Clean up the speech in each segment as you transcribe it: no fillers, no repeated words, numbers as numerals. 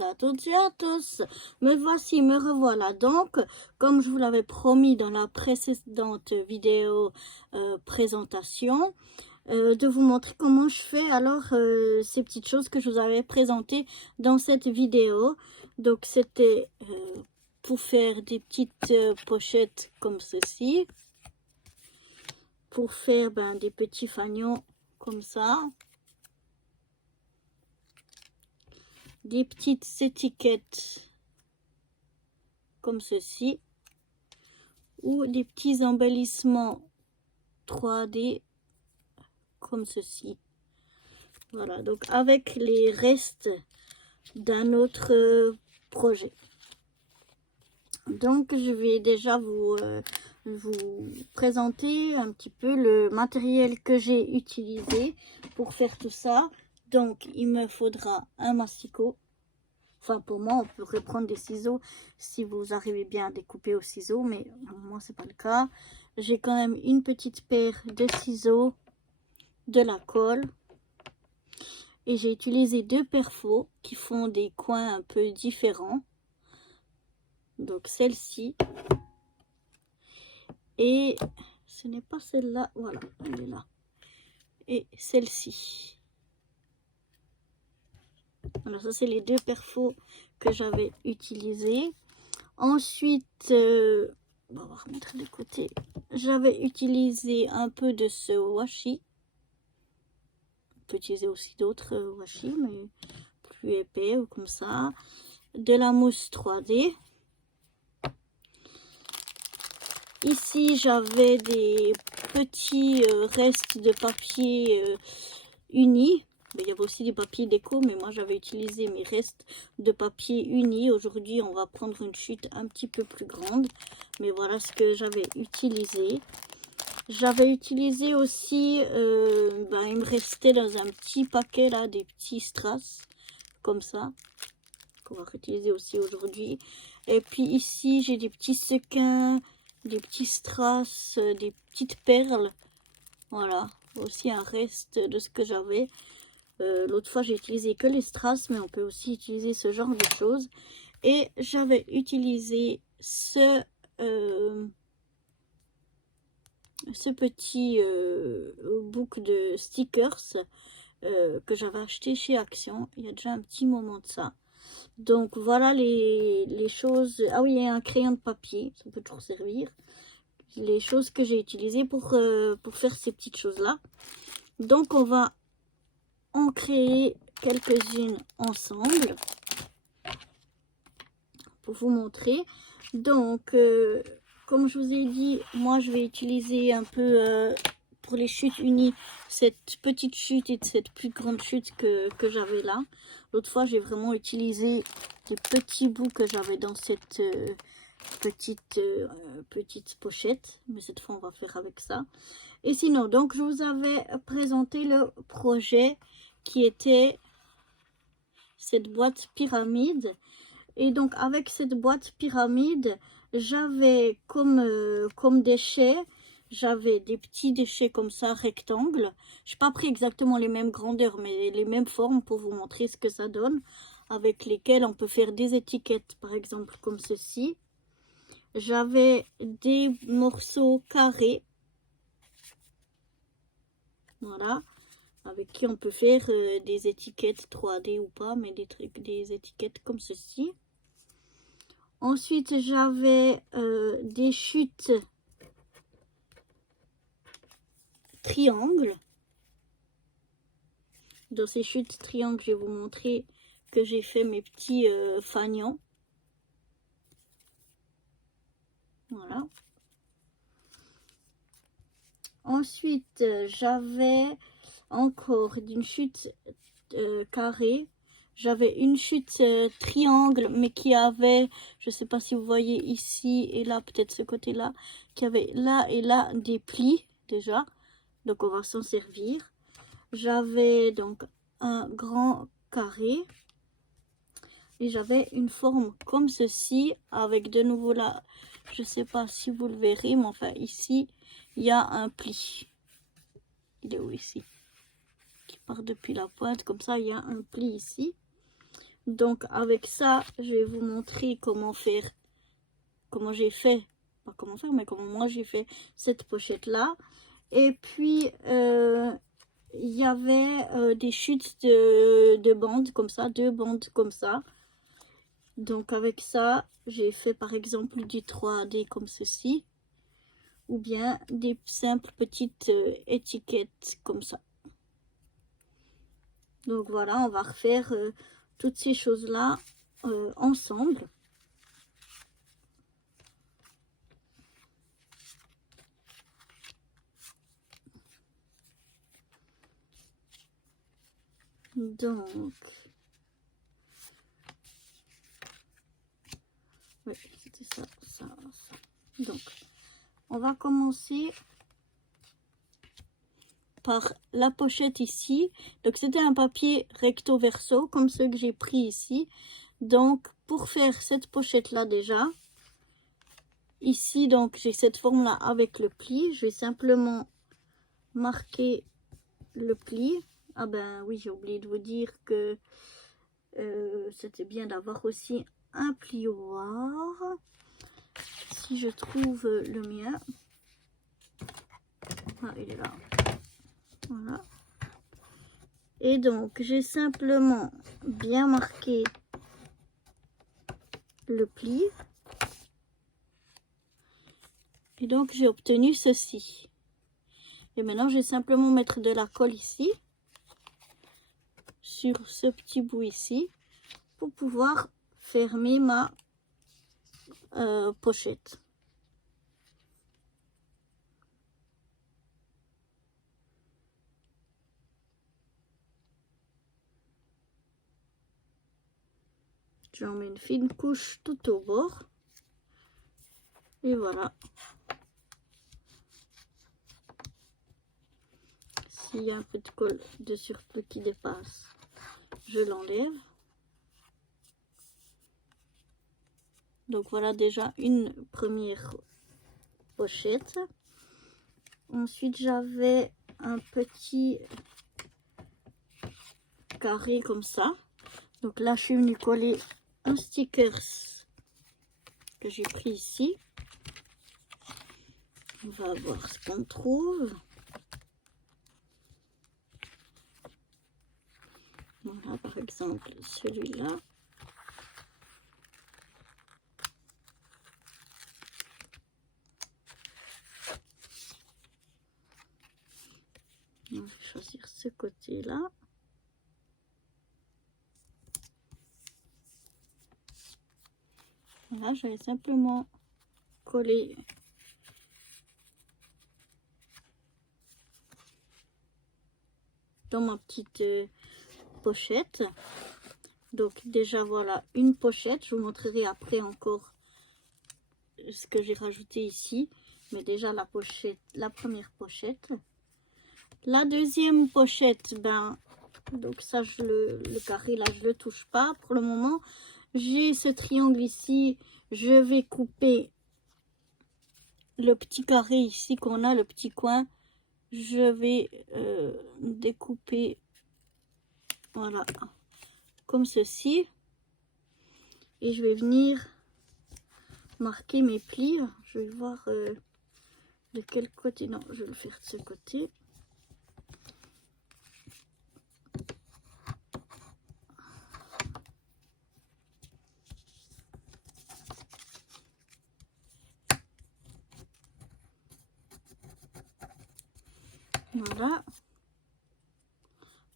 à toutes et à tous. Me voici, me revoilà donc, comme je vous l'avais promis dans la précédente vidéo présentation, de vous montrer comment je fais alors ces petites choses que je vous avais présentées dans cette vidéo. Donc c'était pour faire des petites pochettes comme ceci, pour faire des petits fanions comme ça, des petites étiquettes comme ceci, ou des petits embellissements 3D comme ceci. Voilà, donc avec les restes d'un autre projet. Donc je vais déjà vous présenter un petit peu le matériel que j'ai utilisé pour faire tout ça. Donc il me faudra un masticot. Enfin, pour moi, on pourrait prendre des ciseaux si vous arrivez bien à découper au ciseau, mais moi, c'est pas le cas. J'ai quand même une petite paire de ciseaux, de la colle, et j'ai utilisé deux perfos qui font des coins un peu différents. Donc, celle-ci, et ce n'est pas celle-là, voilà, elle est là, et celle-ci. Voilà, ça, c'est les deux perfos que j'avais utilisés. Ensuite, on va remettre de côté. J'avais utilisé un peu de ce washi. On peut utiliser aussi d'autres washi, mais plus épais ou comme ça. De la mousse 3D. Ici, j'avais des petits restes de papier uni. Il y avait aussi des papiers déco, mais moi j'avais utilisé mes restes de papier uni. Aujourd'hui, on va prendre une chute un petit peu plus grande. Mais voilà ce que j'avais utilisé. J'avais utilisé aussi, il me restait dans un petit paquet là, des petits strass, comme ça, qu'on va réutiliser aussi aujourd'hui. Et puis ici, j'ai des petits sequins, des petits strass, des petites perles. Voilà, aussi un reste de ce que j'avais. L'autre fois, j'ai utilisé que les strass, mais on peut aussi utiliser ce genre de choses. Et j'avais utilisé ce petit book de stickers que j'avais acheté chez Action. Il y a déjà un petit moment de ça. Donc voilà les choses. Ah oui, il y a un crayon de papier, ça peut toujours servir. Les choses que j'ai utilisées pour faire ces petites choses-là. Donc on va en créer quelques-unes ensemble pour vous montrer. Donc comme je vous ai dit, moi je vais utiliser un peu pour les chutes unies cette petite chute et cette plus grande chute que j'avais là. L'autre fois j'ai vraiment utilisé des petits bouts que j'avais dans cette petite pochette, mais cette fois on va faire avec ça. Et sinon, donc je vous avais présenté le projet qui était cette boîte pyramide. Et donc avec cette boîte pyramide, j'avais comme déchets, j'avais des petits déchets comme ça, rectangles. Je n'ai pas pris exactement les mêmes grandeurs, mais les mêmes formes pour vous montrer ce que ça donne, avec lesquels on peut faire des étiquettes, par exemple comme ceci. J'avais des morceaux carrés, voilà, avec qui on peut faire des étiquettes 3D ou pas, mais des étiquettes comme ceci. Ensuite, j'avais des chutes triangles. Dans ces chutes triangles, je vais vous montrer que j'ai fait mes petits fanions. Voilà. Ensuite, j'avais encore une chute carrée. J'avais une chute triangle, mais qui avait, je ne sais pas si vous voyez ici et là, peut-être ce côté-là, qui avait là et là des plis déjà. Donc, on va s'en servir. J'avais donc un grand carré. Et j'avais une forme comme ceci, avec de nouveau là, je ne sais pas si vous le verrez, mais enfin ici, il y a un pli. Il est où ici? Qui part depuis la pointe, comme ça, il y a un pli ici. Donc avec ça, je vais vous montrer comment faire, comment j'ai fait, pas comment faire, mais comment moi j'ai fait cette pochette là. Et puis il y avait des chutes de bandes comme ça, 2 bandes comme ça. Donc avec ça, j'ai fait par exemple du 3D comme ceci, ou bien des simples petites étiquettes comme ça. Donc voilà, on va refaire toutes ces choses-là ensemble. Donc, oui, c'était ça, ça, ça. Donc, on va commencer par la pochette ici. Donc, c'était un papier recto verso, comme ceux que j'ai pris ici. Donc, pour faire cette pochette-là déjà, ici, donc, j'ai cette forme-là avec le pli. Je vais simplement marquer le pli. Ah ben oui, j'ai oublié de vous dire que c'était bien d'avoir aussi un plioir. Si je trouve le mien. Ah, il est là. Voilà. Et donc, j'ai simplement bien marqué le pli. Et donc, j'ai obtenu ceci. Et maintenant, je vais simplement mettre de la colle ici, sur ce petit bout ici, pour pouvoir fermer ma pochette. J'en mets une fine couche tout au bord. Et voilà. S'il y a un peu de colle de surplus qui dépasse, je l'enlève. Donc voilà déjà une première pochette. Ensuite, j'avais un petit carré comme ça. Donc là, je suis venue coller un sticker que j'ai pris ici. On va voir ce qu'on trouve. Voilà, par exemple, celui-là. On va choisir ce côté-là. Voilà, j'avais simplement collé dans ma petite pochette. Donc déjà voilà une pochette. Je vous montrerai après encore ce que j'ai rajouté ici. Mais déjà la pochette, la première pochette. La deuxième pochette, ben donc ça le carré là je le touche pas pour le moment. J'ai ce triangle ici, je vais couper le petit carré ici qu'on a, le petit coin. Je vais découper, voilà, comme ceci. Et je vais venir marquer mes plis. Je vais voir de quel côté. Non, je vais le faire de ce côté. Voilà.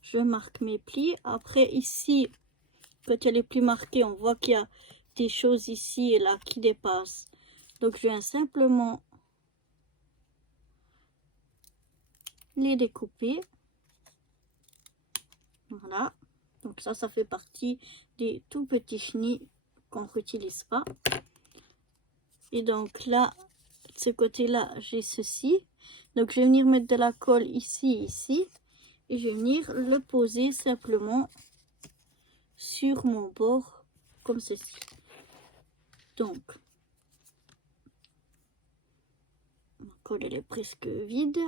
Je marque mes plis. Après, ici, quand il y a les plis marqués, on voit qu'il y a des choses ici et là qui dépassent. Donc, je viens simplement les découper. Voilà. Donc ça fait partie des tout petits chenilles qu'on ne réutilise pas. Et donc là, de ce côté-là, j'ai ceci. Donc je vais venir mettre de la colle ici et ici. Et je vais venir le poser simplement sur mon bord, comme ceci. Donc, ma colle elle est presque vide.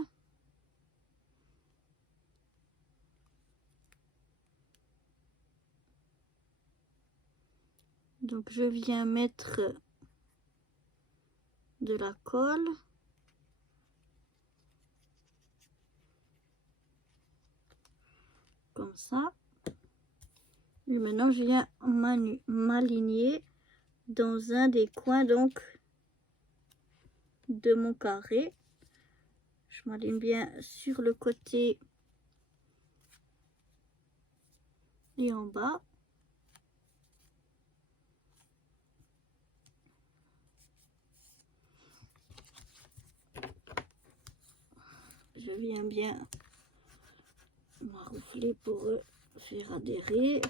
Donc je viens mettre de la colle. Comme ça. Et maintenant je viens m'aligner dans un des coins donc de mon carré. Je m'aligne bien sur le côté et en bas. Je viens bien m'enrouler pour faire adhérer.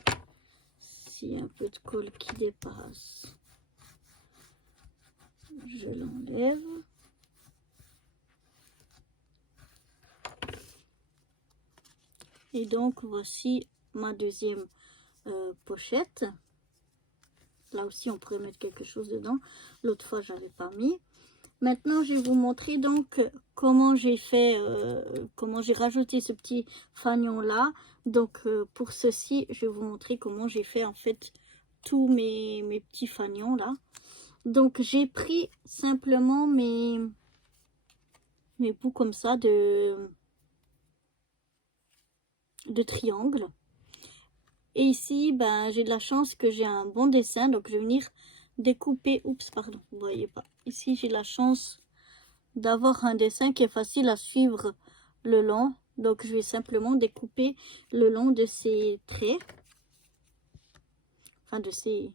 S'il y a un peu de colle qui dépasse, je l'enlève. Et donc voici ma deuxième pochette. Là aussi on pourrait mettre quelque chose dedans. L'autre fois j'avais pas mis. Maintenant je vais vous montrer donc comment j'ai fait, comment j'ai rajouté ce petit fanion là. Donc pour ceci je vais vous montrer comment j'ai fait en fait tous mes petits fanions là. Donc j'ai pris simplement mes bouts comme ça de triangle. Et ici, ben, j'ai de la chance que j'ai un bon dessin. Donc, je vais venir découper. Oups, pardon, vous voyez pas. Ici, j'ai la chance d'avoir un dessin qui est facile à suivre le long. Donc, je vais simplement découper le long de ces traits. Enfin, de ces...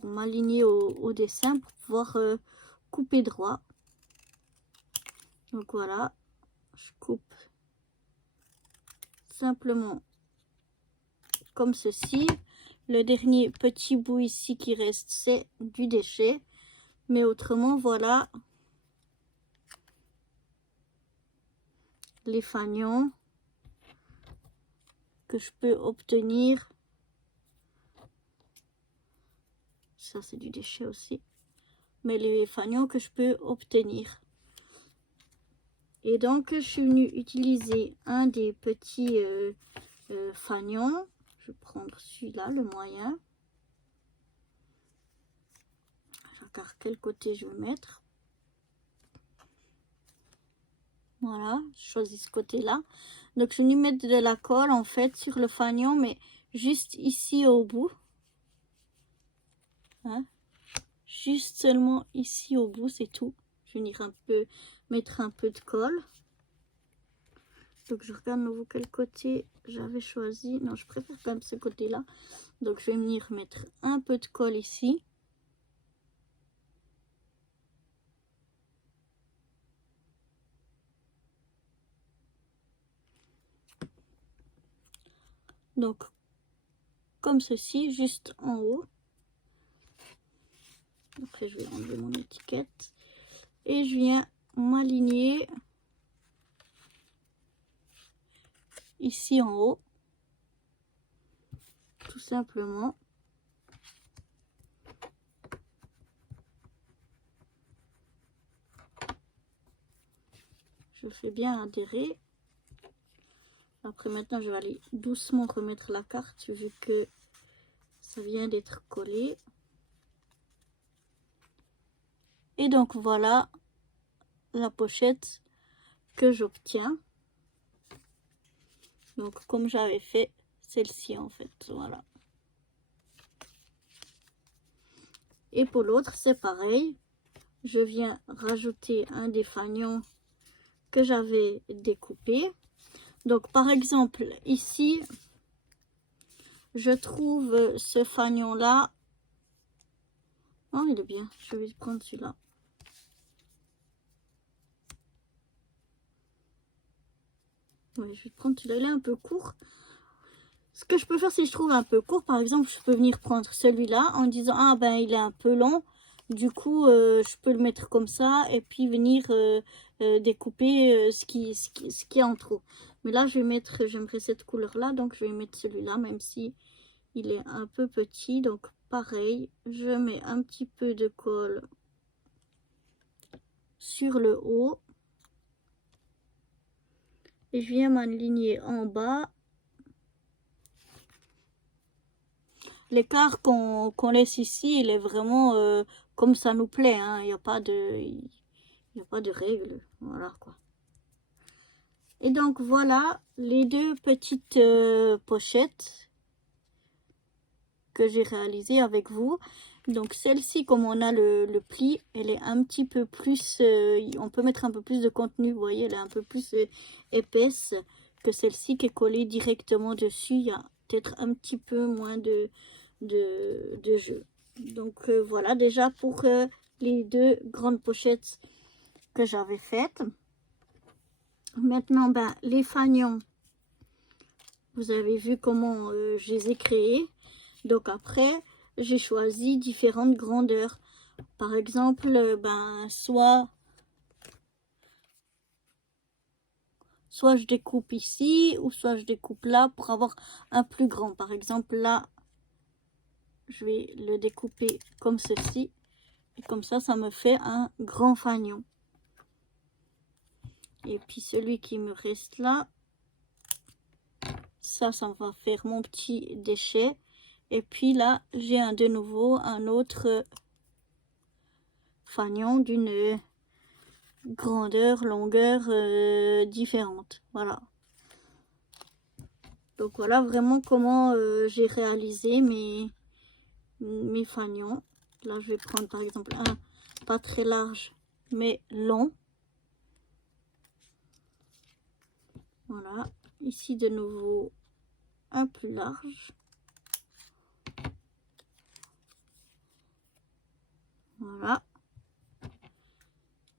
pour m'aligner au dessin, pour pouvoir couper droit. Donc, voilà. Je coupe simplement comme ceci. Le dernier petit bout ici qui reste, c'est du déchet. Mais autrement, voilà les fanions que je peux obtenir. Ça, c'est du déchet aussi. Mais les fanions que je peux obtenir. Et donc, je suis venue utiliser un des petits fanions. Je vais prendre celui-là, le moyen. Je regarde quel côté je vais mettre. Voilà, je choisis ce côté-là. Donc, je vais venir mettre de la colle, en fait, sur le fanion, mais juste ici au bout. Hein? Juste seulement ici au bout, c'est tout. Je vais venir mettre un peu de colle. Donc, je regarde nouveau quel côté j'avais choisi. Non, je préfère quand même ce côté-là. Donc, je vais venir mettre un peu de colle ici. Donc, comme ceci, juste en haut. Après, je vais enlever mon étiquette. Et je viens m'aligner ici en haut. Tout simplement. Je fais bien adhérer. Après, maintenant, je vais aller doucement remettre la carte vu que ça vient d'être collé. Et donc, voilà la pochette que j'obtiens. Donc, comme j'avais fait celle-ci, en fait. Voilà. Et pour l'autre, c'est pareil. Je viens rajouter un des fanions que j'avais découpé. Donc, par exemple, ici, je trouve ce fanion-là. Oh, il est bien. Je vais prendre celui-là. Oui, je vais prendre celui-là. Il est un peu court. Ce que je peux faire, si je trouve un peu court, par exemple, je peux venir prendre celui-là en disant, ah ben, il est un peu long. Du coup, je peux le mettre comme ça et puis venir découper ce qui est en trop. Mais là, je vais mettre, j'aimerais cette couleur-là, donc je vais mettre celui-là, même si il est un peu petit. Donc, pareil, je mets un petit peu de colle sur le haut. Et je viens m'aligner en bas. l'écart qu'on laisse ici, il est vraiment comme ça nous plaît, hein. Il n'y a pas de règles, voilà quoi. Et donc voilà les deux petites pochettes que j'ai réalisées avec vous. Donc celle-ci, comme on a le pli, elle est un petit peu plus, on peut mettre un peu plus de contenu, vous voyez, elle est un peu plus épaisse que celle-ci qui est collée directement dessus. Il y a peut-être un petit peu moins de jeu. Donc voilà déjà pour les deux grandes pochettes que j'avais faites. Maintenant, ben, les fanions, vous avez vu comment je les ai créés. Donc après, j'ai choisi différentes grandeurs. Par exemple, ben, soit je découpe ici, ou soit je découpe là pour avoir un plus grand. Par exemple, là, je vais le découper comme ceci. Et comme ça me fait un grand fanion. Et puis celui qui me reste là, ça va faire mon petit déchet. Et puis là, j'ai de nouveau un autre fanion d'une grandeur, longueur différente. Voilà. Donc voilà vraiment comment j'ai réalisé mes fanions. Là, je vais prendre par exemple un pas très large, mais long. Voilà. Ici, de nouveau, un plus large. Voilà.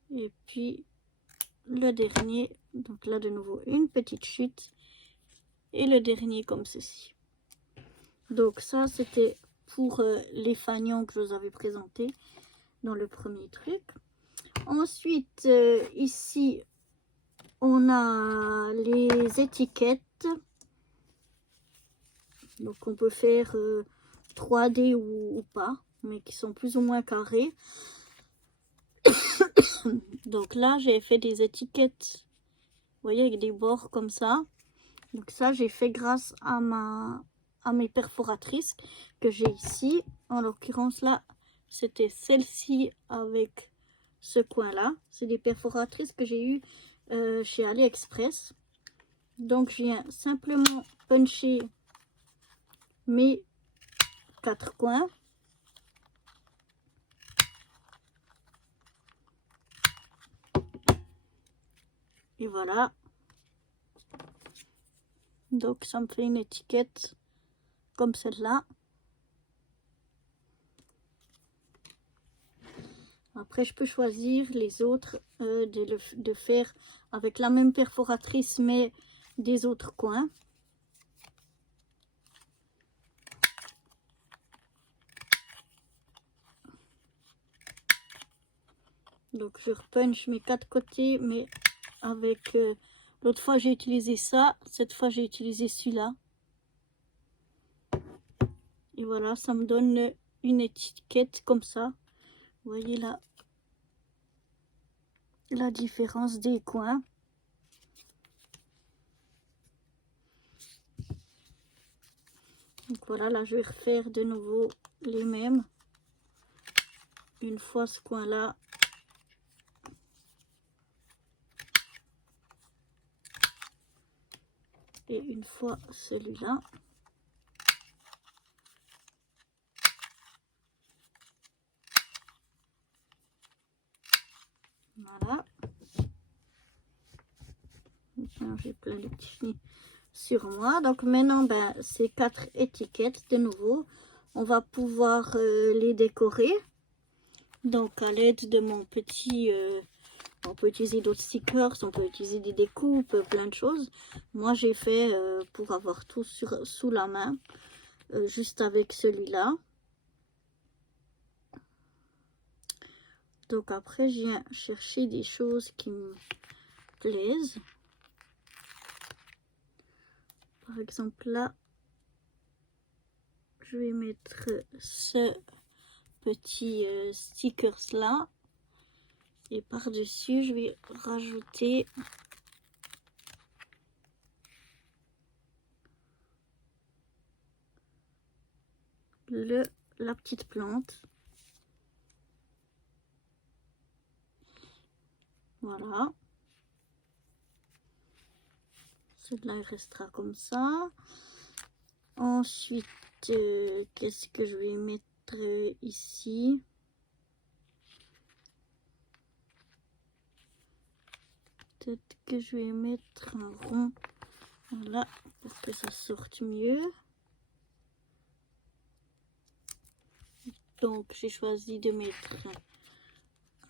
Et puis, le dernier. Donc là, de nouveau, une petite chute. Et le dernier comme ceci. Donc ça, c'était pour les fanions que je vous avais présentés dans le premier truc. Ensuite, ici, on a les étiquettes. Donc on peut faire 3D ou pas, mais qui sont plus ou moins carrés. Donc là, j'ai fait des étiquettes, vous voyez, avec des bords comme ça. Donc ça, j'ai fait grâce à mes perforatrices que j'ai ici. En l'occurrence, là, c'était celle-ci avec ce coin-là. C'est des perforatrices que j'ai eues chez AliExpress. Donc, je viens simplement puncher mes 4 coins. Et voilà. Donc, ça me fait une étiquette comme celle-là. Après, je peux choisir les autres de faire avec la même perforatrice, mais des autres coins. Donc, je repunch mes 4 côtés, mais avec... l'autre fois, j'ai utilisé ça. Cette fois, j'ai utilisé celui-là. Et voilà, ça me donne une étiquette comme ça. Vous voyez là la différence des coins. Donc voilà, là, je vais refaire de nouveau les mêmes. Une fois ce coin-là. Et une fois celui-là. Voilà. J'ai plein de petits sur moi. Donc maintenant, ben, ces 4 étiquettes, de nouveau, on va pouvoir les décorer. Donc à l'aide de mon petit... on peut utiliser d'autres stickers, on peut utiliser des découpes, plein de choses. Moi, j'ai fait pour avoir tout sous la main, juste avec celui-là. Donc après, je viens chercher des choses qui me plaisent. Par exemple, là, je vais mettre ce petit stickers là. Et par-dessus, je vais rajouter la petite plante. Voilà. Celui-là, il restera comme ça. Ensuite, qu'est-ce que je vais mettre ici? Peut-être que je vais mettre un rond. Voilà, pour que ça sorte mieux. Donc, j'ai choisi de mettre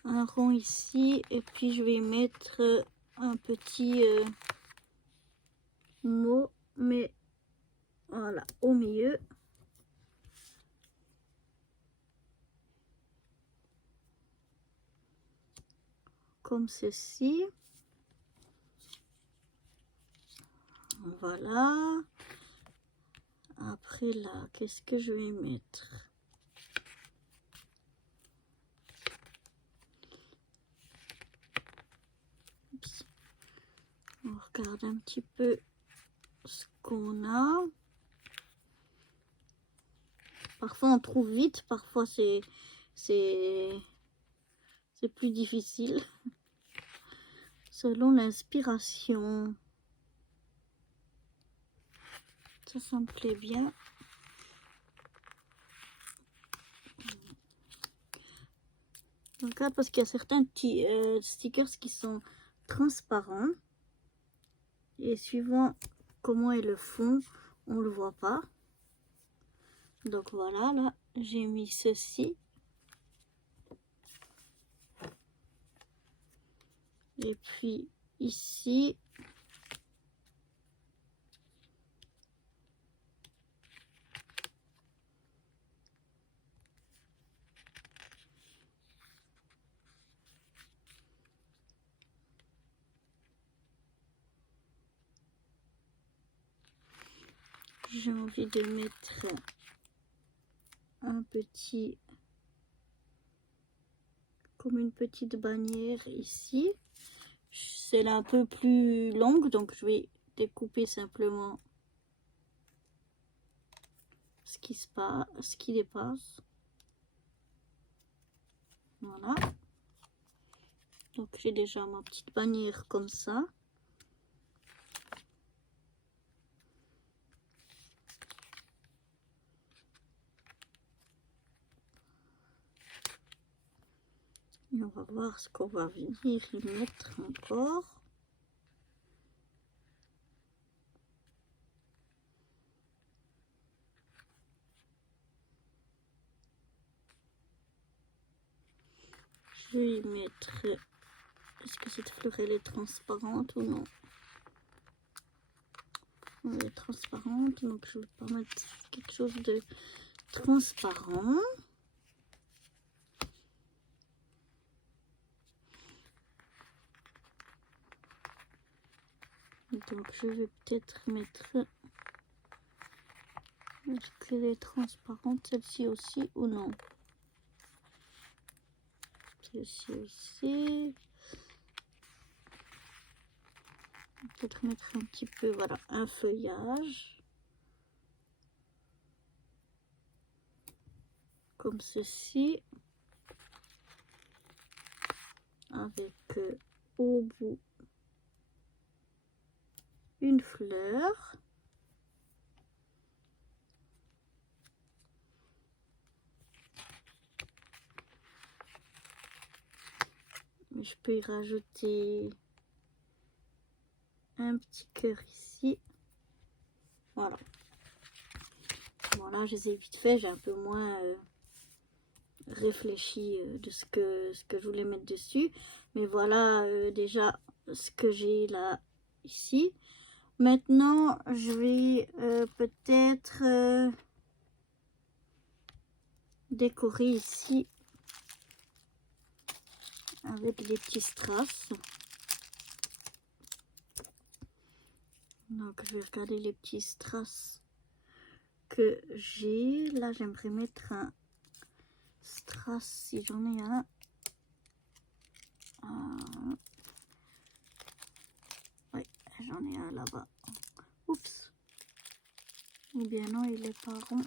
un rond ici. Et puis, je vais mettre un petit mot, mais voilà, au milieu. Comme ceci. Voilà. Après là, qu'est-ce que je vais mettre? Oups. On regarde un petit peu ce qu'on a. Parfois on trouve vite, parfois c'est plus difficile. Selon l'inspiration. Ça me plaît bien. Regarde, parce qu'il y a certains petits stickers qui sont transparents. Et suivant comment ils le font, on le voit pas. Donc voilà, là, j'ai mis ceci. Et puis ici, j'ai envie de mettre un petit, comme une petite bannière ici. C'est un peu plus longue, donc je vais découper simplement ce qui dépasse. Voilà. Donc j'ai déjà ma petite bannière comme ça. Et on va voir ce qu'on va venir y mettre encore. Je vais y mettre... Est-ce que cette fleur elle est transparente ou non? Elle est transparente, donc je vais pas mettre quelque chose de transparent. Donc je vais peut-être mettre... Est-ce qu'elle est transparente celle-ci aussi ou non? Celle-ci aussi. Peut-être mettre un petit peu, voilà, un feuillage. Comme ceci. Avec au bout une fleur. Je peux y rajouter un petit cœur ici. Voilà. Bon là je les ai vite fait, j'ai un peu moins réfléchi de ce que je voulais mettre dessus. Mais voilà déjà ce que j'ai là ici. Maintenant je vais peut-être décorer ici avec des petits strass. Donc je vais regarder les petits strass que j'ai. Là j'aimerais mettre un strass si j'en ai un. Oui, j'en ai un là-bas. Oups. Ou bien non, il est pas rond.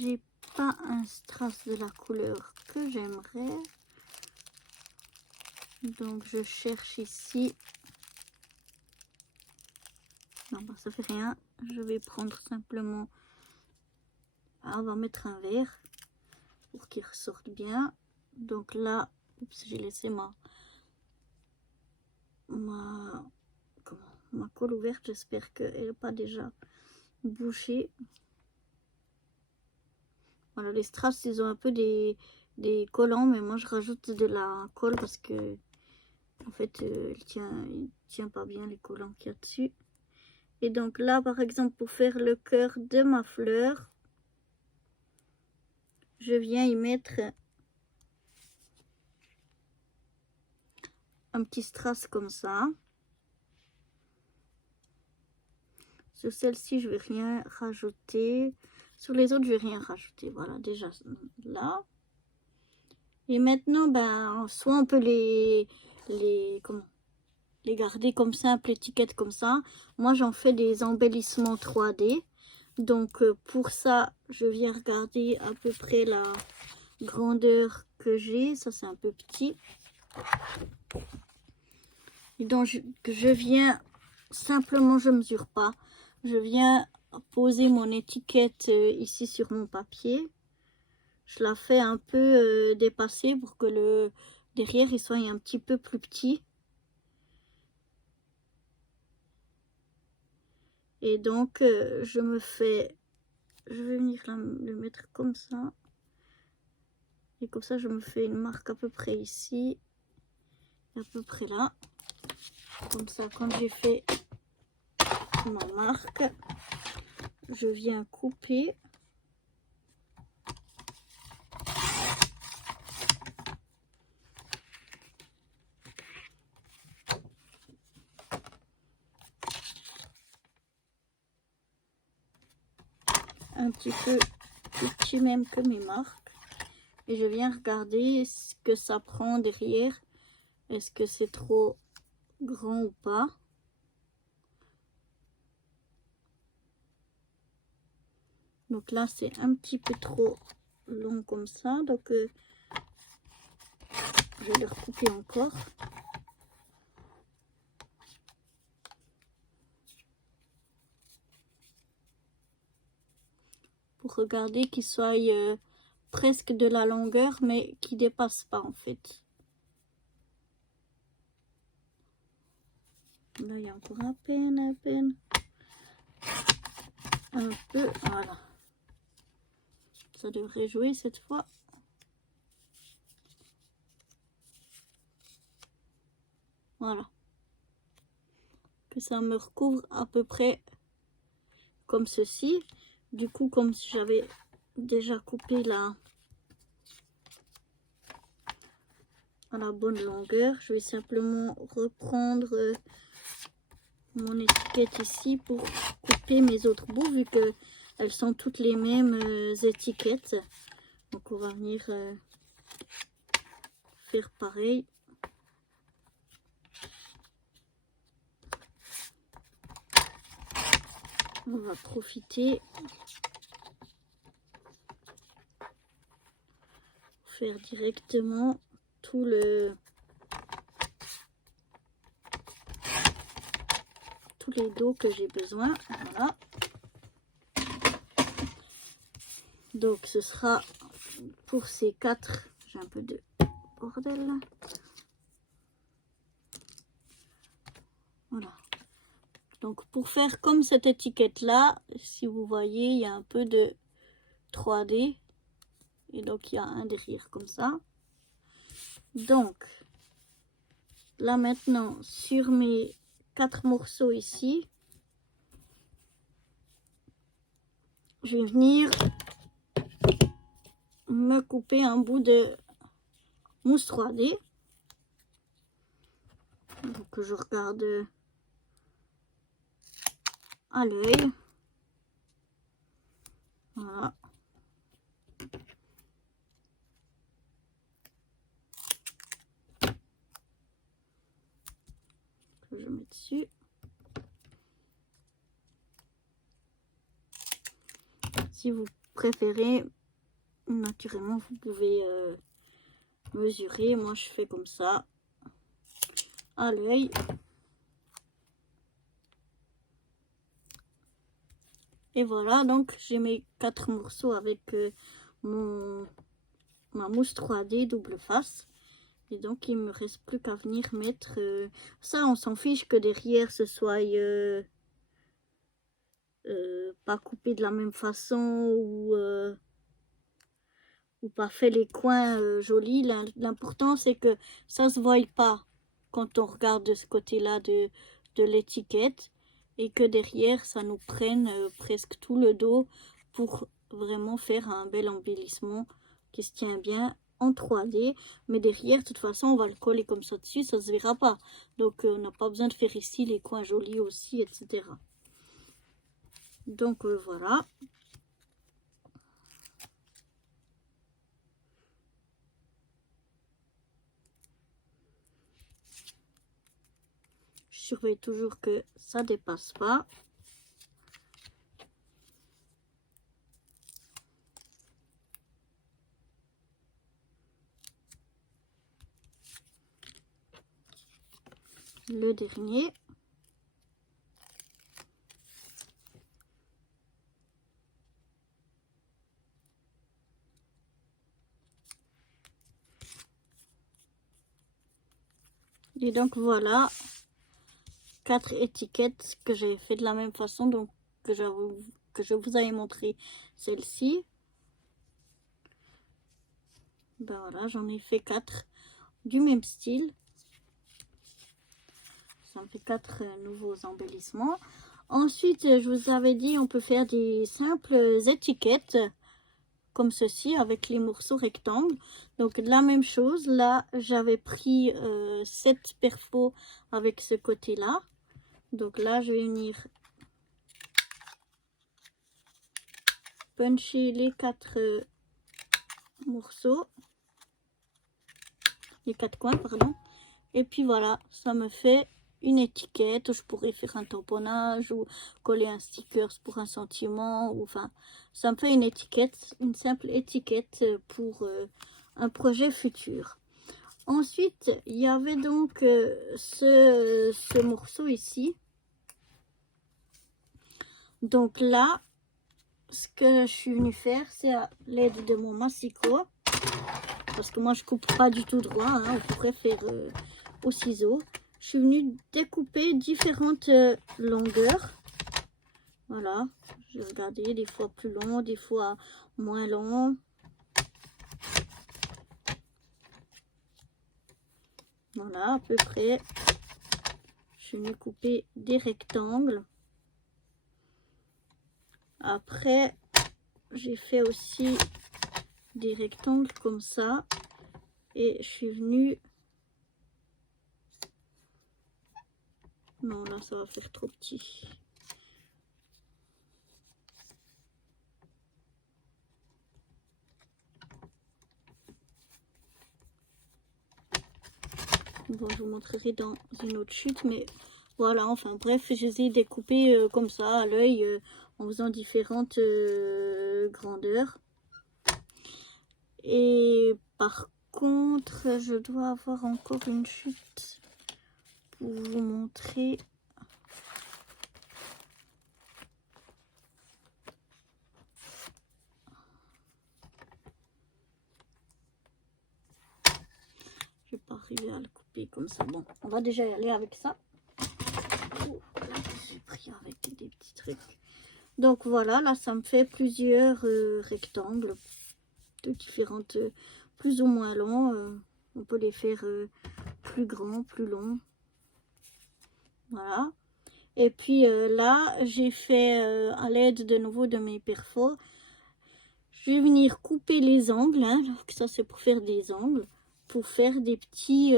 j'ai pas un strass de la couleur que j'aimerais. Donc je cherche ici. Non, bah, ça fait rien. Je vais prendre simplement... Ah, on va mettre un vert pour qu'il ressorte bien. Donc là, oups, j'ai laissé ma colle ouverte. J'espère qu'elle n'est pas déjà bouchée. Voilà, les strass, ils ont un peu des collants, mais moi je rajoute de la colle parce que en fait, il tient pas bien les collants qu'il y a dessus. Et donc là, par exemple, pour faire le cœur de ma fleur, je viens y mettre un petit strass comme ça. Sur celle-ci, je vais rien rajouter. Sur les autres, je vais rien rajouter. Voilà, déjà là. Et maintenant, ben, soit on peut les garder comme simple étiquette comme ça. Moi, j'en fais des embellissements 3D. Donc, pour ça, je viens regarder à peu près la grandeur que j'ai. Ça, c'est un peu petit. Et donc, je viens simplement, je mesure pas. Je viens poser mon étiquette ici sur mon papier. Je la fais un peu dépasser pour que le derrière il soit un petit peu plus petit. Et donc je vais venir le mettre comme ça. Et comme ça je me fais une marque à peu près ici. À peu près là. Comme ça quand j'ai fait ma marque, je viens couper. Un petit peu plus petit même que mes marques. Et je viens regarder ce que ça prend derrière. Est-ce que c'est trop grand ou pas? Donc là, c'est un petit peu trop long comme ça. Donc, je vais le recouper encore. Pour regarder qu'il soit presque de la longueur, mais qui dépasse pas en fait. Là, il y a encore à peine. Un peu, voilà. Ça devrait jouer cette fois. Voilà. Que ça me recouvre à peu près comme ceci. Du coup, comme si j'avais déjà coupé là à la bonne longueur, je vais simplement reprendre mon étiquette ici pour couper mes autres bouts, vu que elles sont toutes les mêmes étiquettes. Donc on va venir faire pareil. On va profiter pour faire directement tous les dos que j'ai besoin. Voilà. Donc ce sera pour ces 4. J'ai un peu de bordel là. Voilà. Donc pour faire comme cette étiquette là, si vous voyez, il y a un peu de 3D. Et donc il y a un derrière comme ça. Donc là maintenant sur mes 4 morceaux ici, je vais venir me couper un bout de mousse 3D. Donc je regarde à l'œil. Voilà. Que je mets dessus. Si vous préférez, naturellement, vous pouvez mesurer. Moi, je fais comme ça, à l'œil. Et voilà, donc j'ai mes 4 morceaux avec ma mousse 3D double face. Et donc, il me reste plus qu'à venir mettre... ça, on s'en fiche que derrière, ce soit pas coupé de la même façon ou pas fait les coins jolis. L'important, c'est que ça se voie pas quand on regarde de ce côté-là de l'étiquette. Et que derrière, ça nous prenne presque tout le dos pour vraiment faire un bel embellissement qui se tient bien en 3D, mais derrière, de toute façon, on va le coller comme ça dessus, ça se verra pas. Donc, on n'a pas besoin de faire ici les coins jolis aussi, etc. Donc, voilà. Je surveille toujours que ça dépasse pas. Le dernier. Et donc voilà, 4 étiquettes que j'ai fait de la même façon, donc que je vous avais montré celle-ci. Ben voilà, j'en ai fait 4 du même style. Ça me fait 4 nouveaux embellissements. Ensuite, je vous avais dit, on peut faire des simples étiquettes comme ceci avec les morceaux rectangles. Donc la même chose, là j'avais pris 7 perfos avec ce côté-là. Donc là, je vais venir puncher les 4 morceaux, les 4 coins, pardon. Et puis voilà, ça me fait une étiquette. Je pourrais faire un tamponnage ou coller un sticker pour un sentiment. Ou, enfin, ça me fait une étiquette, une simple étiquette pour un projet futur. Ensuite, il y avait donc ce morceau ici. Donc là, ce que je suis venue faire, c'est à l'aide de mon massicot. Parce que moi, je coupe pas du tout droit. Hein, on pourrait faire au ciseau. Je suis venue découper différentes longueurs. Voilà. J'ai regardé, des fois plus long, des fois moins long. Voilà, à peu près. Je suis venue couper des rectangles. Après, j'ai fait aussi des rectangles comme ça. Et je suis venue... Non, là, ça va faire trop petit. Bon, je vous montrerai dans une autre chute, mais voilà, enfin bref, je les ai découpés comme ça, à l'œil, en faisant différentes grandeurs. Et par contre, je dois avoir encore une chute pour vous montrer. Je vais pas arriver à le couper comme ça. Bon, on va déjà y aller avec ça. Oh, j'ai pris avec des petits trucs. Donc voilà, là ça me fait plusieurs rectangles de différentes, plus ou moins longs. On peut les faire plus grands, plus longs. Voilà. Et puis là, j'ai fait à l'aide de nouveau de mes perfos. Je vais venir couper les angles. Hein, donc ça, c'est pour faire des angles. Pour faire des petits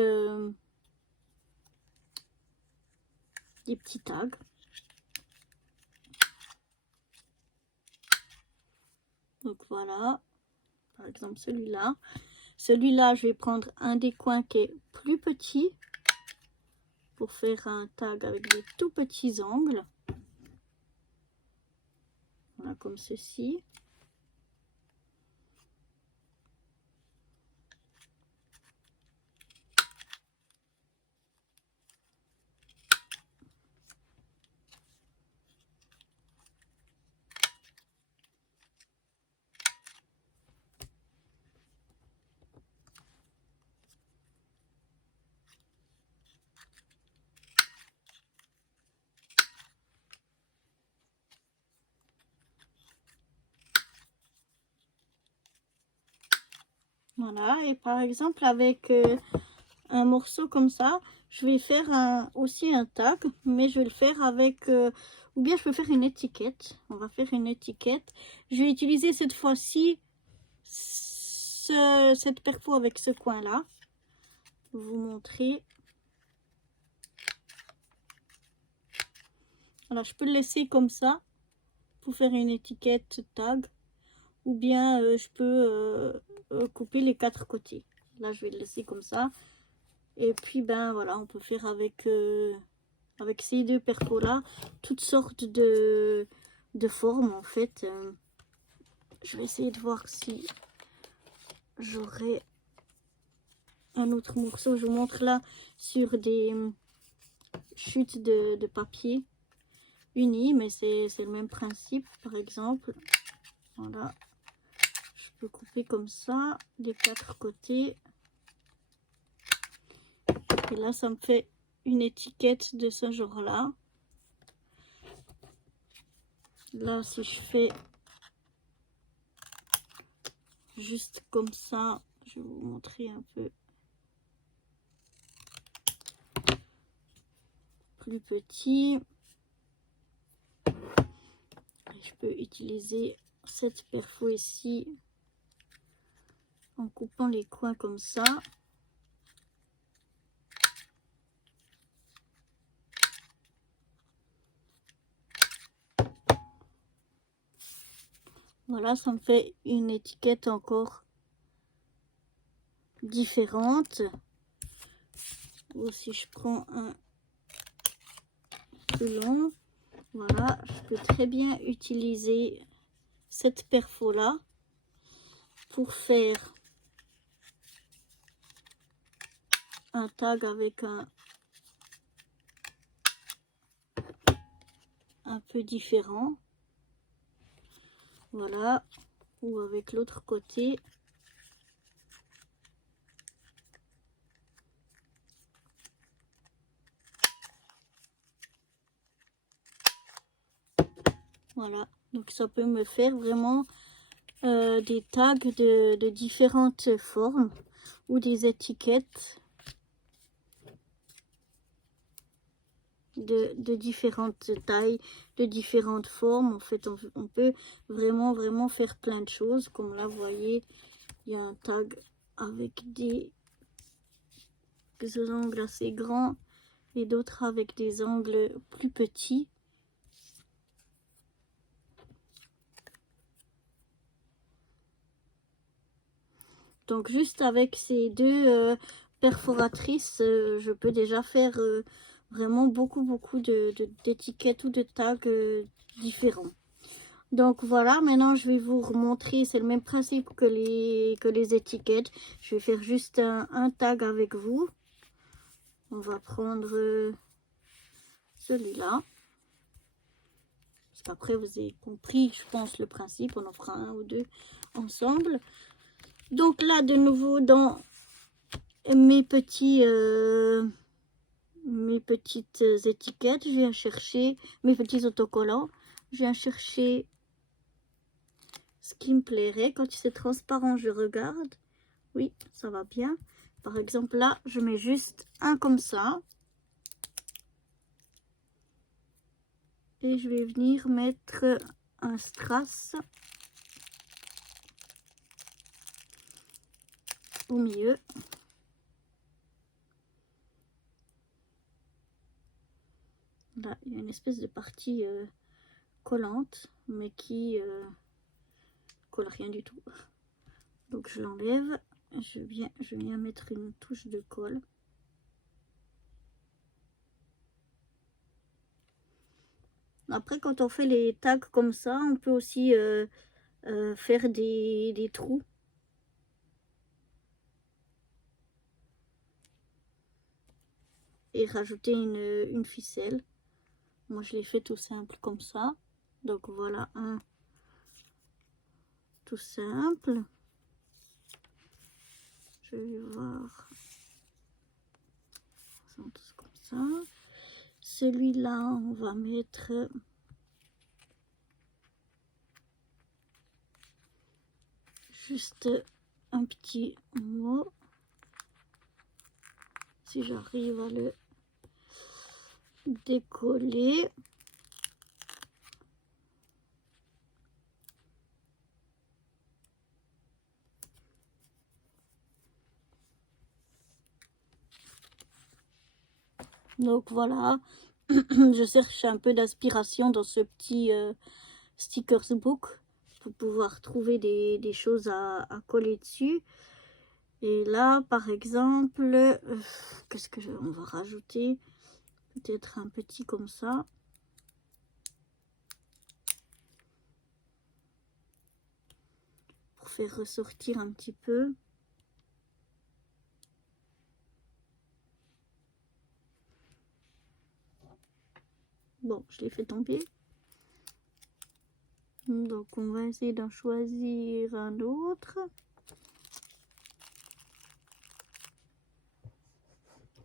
tags. Donc voilà. Par exemple, celui-là. Celui-là, je vais prendre un des coins qui est plus petit. Pour faire un tag avec des tout petits angles. Voilà, comme ceci. Voilà, et par exemple avec un morceau comme ça, je vais faire aussi un tag, mais je vais le faire avec, ou bien je peux faire une étiquette. On va faire une étiquette. Je vais utiliser cette fois-ci cette perfo avec ce coin-là. Vous montrer. Alors, je peux le laisser comme ça pour faire une étiquette tag, ou bien je peux couper les 4 côtés. Là, je vais le laisser comme ça. Et puis, ben voilà, on peut faire avec ces 2 perfos là toutes sortes de formes en fait. Je vais essayer de voir si j'aurai un autre morceau. Je vous montre là sur des chutes de papier uni, mais c'est le même principe. Par exemple, voilà, je peux couper comme ça les 4 côtés, et là ça me fait une étiquette de ce genre là. Là, si je fais juste comme ça, je vais vous montrer un peu plus petit. Je peux utiliser cette perfo ici en coupant les coins comme ça. Voilà, ça me fait une étiquette encore différente. Ou si je prends un plus long, voilà, je peux très bien utiliser cette perfo là pour faire un tag avec un peu différent. Voilà, ou avec l'autre côté. Voilà, donc ça peut me faire vraiment des tags de différentes formes ou des étiquettes de différentes tailles, de différentes formes. En fait, on peut vraiment faire plein de choses. Comme là, vous voyez, il y a un tag avec des angles assez grands et d'autres avec des angles plus petits. Donc juste avec ces 2 perforatrices, je peux déjà faire vraiment beaucoup d'étiquettes ou de tags différents. Donc voilà, maintenant je vais vous remontrer, c'est le même principe que les étiquettes. Je vais faire juste un tag avec vous. On va prendre celui-là. Parce qu'après vous avez compris, je pense, le principe. On en fera un ou 2 ensemble. Donc là, de nouveau, dans mes petites étiquettes, je viens chercher mes petits autocollants. Je viens chercher ce qui me plairait. Quand c'est transparent, je regarde. Oui, ça va bien. Par exemple, là, je mets juste un comme ça. Et je vais venir mettre un strass au milieu. Là, il y a une espèce de partie collante, mais qui colle rien du tout. Donc je l'enlève. Je viens mettre une touche de colle. Après, quand on fait les tags comme ça, on peut aussi faire des trous. Et rajouter une ficelle. Moi, je l'ai fait tout simple comme ça. Donc voilà un tout simple. Je vais voir. Comme ça. Celui-là, on va mettre juste un petit mot. Si j'arrive à le décoller. Donc voilà, je cherche un peu d'inspiration dans ce petit stickers book pour pouvoir trouver des choses à coller dessus. Et là, par exemple, qu'est-ce que on va rajouter? Peut-être un petit comme ça. Pour faire ressortir un petit peu. Bon, je l'ai fait tomber. Donc, on va essayer d'en choisir un autre.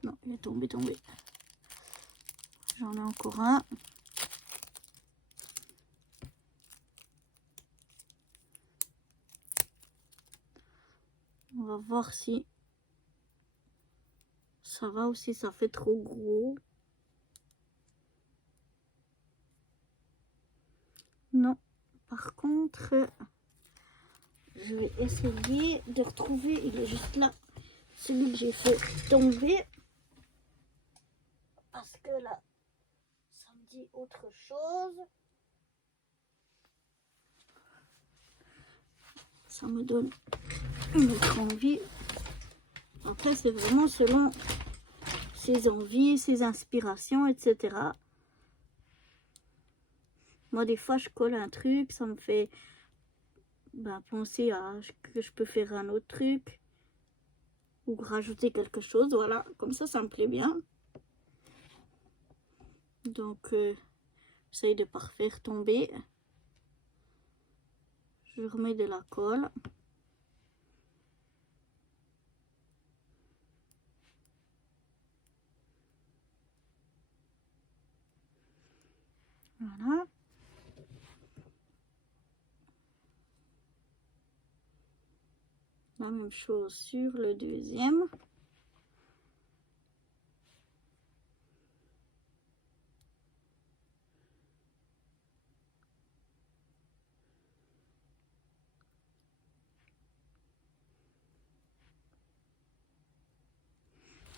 Non, il est tombé. J'en ai encore un. On va voir si ça va ou si ça fait trop gros. Non. Par contre, je vais essayer de retrouver. Il est juste là. Celui que j'ai fait tomber. Parce que là, ça me dit autre chose. Ça me donne une autre envie. Après, c'est vraiment selon ses envies, ses inspirations, etc. Moi, des fois, je colle un truc, ça me fait penser à que je peux faire un autre truc ou rajouter quelque chose. Voilà, comme ça me plaît bien. Donc, j'essaye de ne pas refaire tomber. Je remets de la colle. Voilà. La même chose sur le deuxième.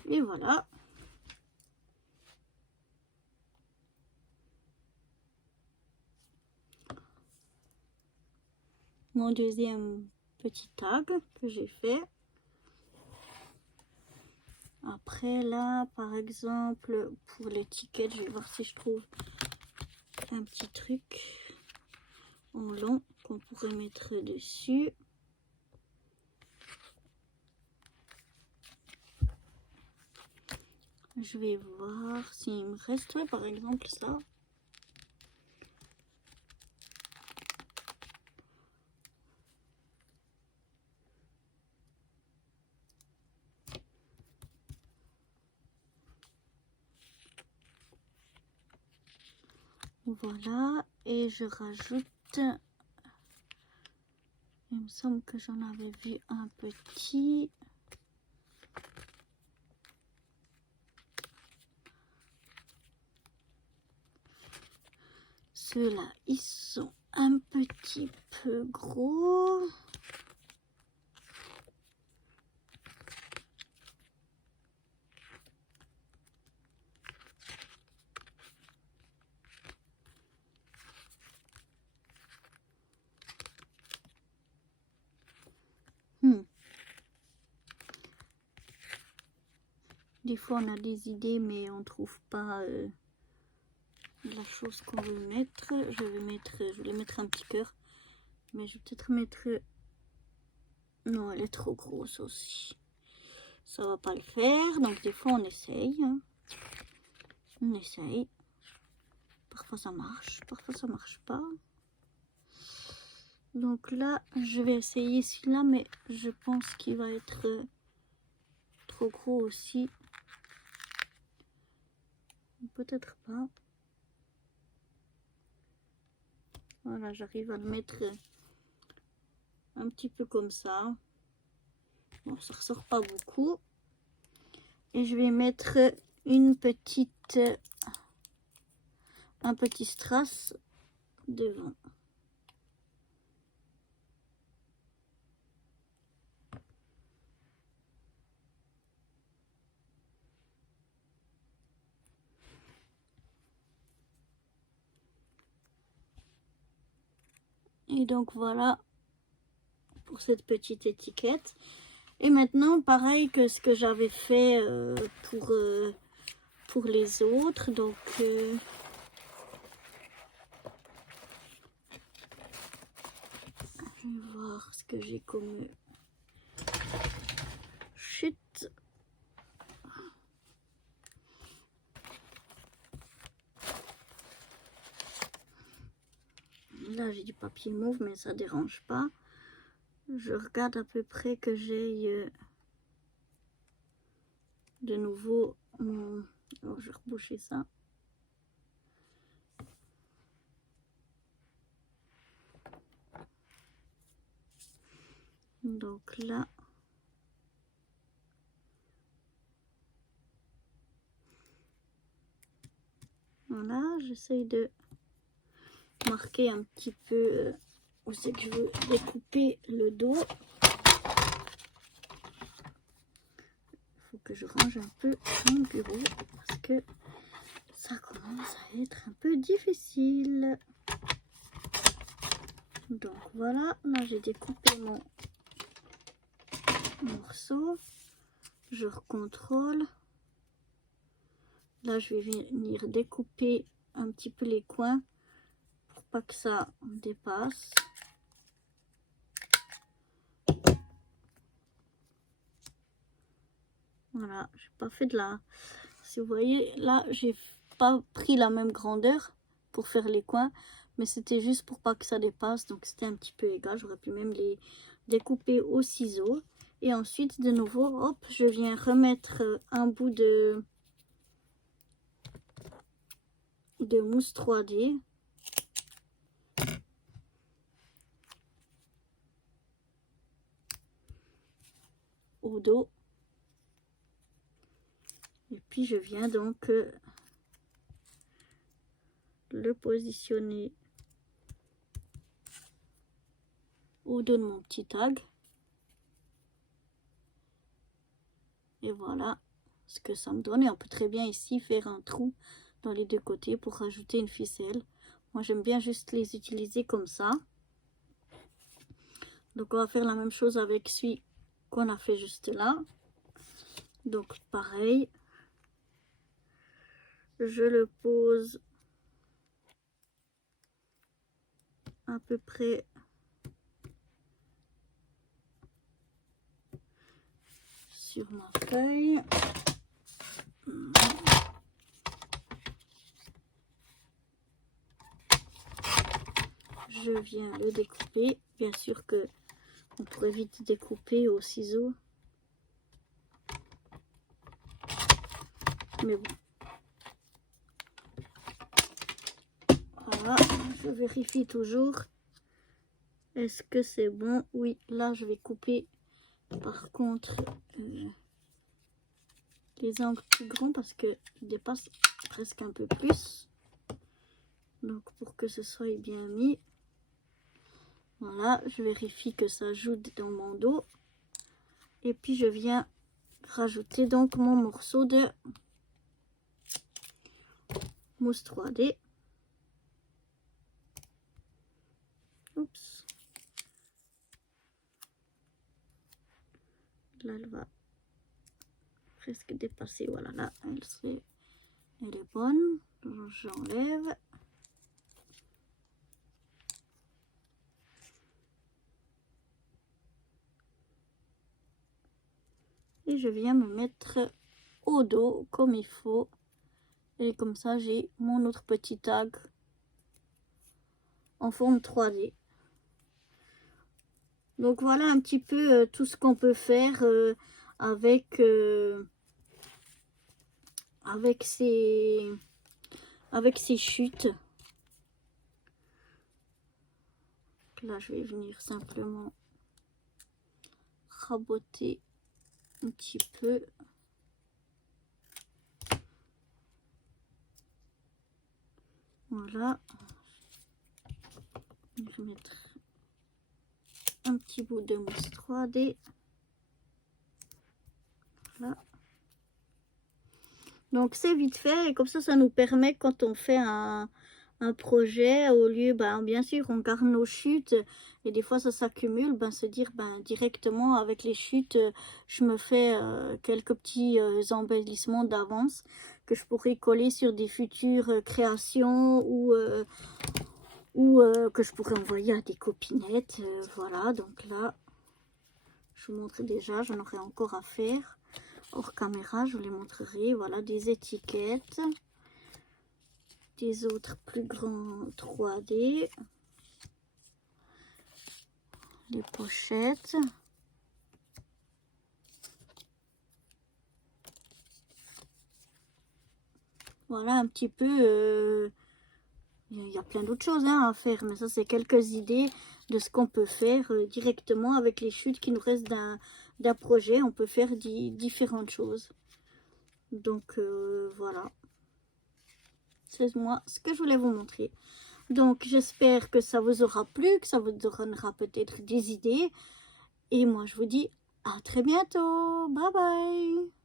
Et voilà. Mon deuxième petit tag que j'ai fait. Après là, par exemple, pour l'étiquette, je vais voir si je trouve un petit truc en long qu'on pourrait mettre dessus. Je vais voir s'il me reste, par exemple, ça. Voilà, et je rajoute, il me semble que j'en avais vu un petit. Ceux-là, ils sont un petit peu gros. Des fois, on a des idées, mais on trouve pas la chose qu'on veut mettre. Je voulais mettre un petit cœur, mais je vais peut-être mettre. Non, elle est trop grosse aussi. Ça va pas le faire. Donc des fois, on essaye. Hein. On essaye. Parfois ça marche, parfois ça marche pas. Donc là, je vais essayer celui-là, mais je pense qu'il va être trop gros aussi. Peut-être pas. Voilà, j'arrive à le mettre un petit peu comme ça. Bon, ça ressort pas beaucoup. Et je vais mettre un petit strass devant. Et donc voilà pour cette petite étiquette. Et maintenant, pareil que ce que j'avais fait pour les autres. Donc, je vais voir ce que j'ai comme chute. Là, j'ai du papier mauve, mais ça dérange pas. Je regarde à peu près que j'ai de nouveau mon... Oh, je vais reboucher ça. Donc là, voilà, j'essaye de marquer un petit peu où c'est que je veux découper le dos. Il faut que je range un peu mon bureau parce que ça commence à être un peu difficile. Donc voilà, là j'ai découpé mon morceau. Je recontrôle. Là je vais venir découper un petit peu les coins pour pas que ça dépasse. Voilà, j'ai pas fait de la... Si vous voyez, là, j'ai pas pris la même grandeur pour faire les coins, mais c'était juste pour pas que ça dépasse, donc c'était un petit peu égal. J'aurais pu même les découper au ciseau. Et ensuite, de nouveau, hop, je viens remettre un bout de mousse 3D. Au dos. Et puis je viens donc le positionner au dos de mon petit tag. Et voilà ce que ça me donne. Et on peut très bien ici faire un trou dans les deux côtés pour rajouter une ficelle. Moi j'aime bien juste les utiliser comme ça. Donc on va faire la même chose avec celui qu'on a fait juste là. Donc pareil, je le pose à peu près sur ma feuille. Je viens le découper. Bien sûr que on pourrait vite découper au ciseau. Mais bon. Voilà, je vérifie toujours. Est-ce que c'est bon? Oui, là je vais couper par contre les angles plus grands parce qu'ils dépassent presque un peu plus. Donc pour que ce soit bien mis. Voilà, je vérifie que ça joue dans mon dos. Et puis je viens rajouter donc mon morceau de mousse 3D. Oups. Là, elle va presque dépasser. Voilà, là, elle est bonne. J'enlève. Et je viens me mettre au dos comme il faut. Et comme ça, j'ai mon autre petit tag en forme 3D. Donc voilà un petit peu tout ce qu'on peut faire avec ces chutes. Là, je vais venir simplement raboter un petit peu. Voilà. Je vais mettre un petit bout de mousse 3D. Voilà. Donc c'est vite fait et comme ça nous permet quand on fait un projet, au lieu, bien sûr on garde nos chutes et des fois ça s'accumule, se dire directement avec les chutes je me fais quelques petits embellissements d'avance que je pourrais coller sur des futures créations ou que je pourrais envoyer à des copinettes. Voilà, donc là je vous montre déjà, j'en aurai encore à faire hors caméra, je vous les montrerai. Voilà, des étiquettes, des autres plus grands 3D, les pochettes, voilà un petit peu. Il y a plein d'autres choses à faire, mais ça c'est quelques idées de ce qu'on peut faire directement avec les chutes qui nous restent d'un projet. On peut faire différentes choses. Donc voilà, c'est moi ce que je voulais vous montrer. Donc j'espère que ça vous aura plu, que ça vous donnera peut-être des idées. Et moi je vous dis à très bientôt. Bye bye.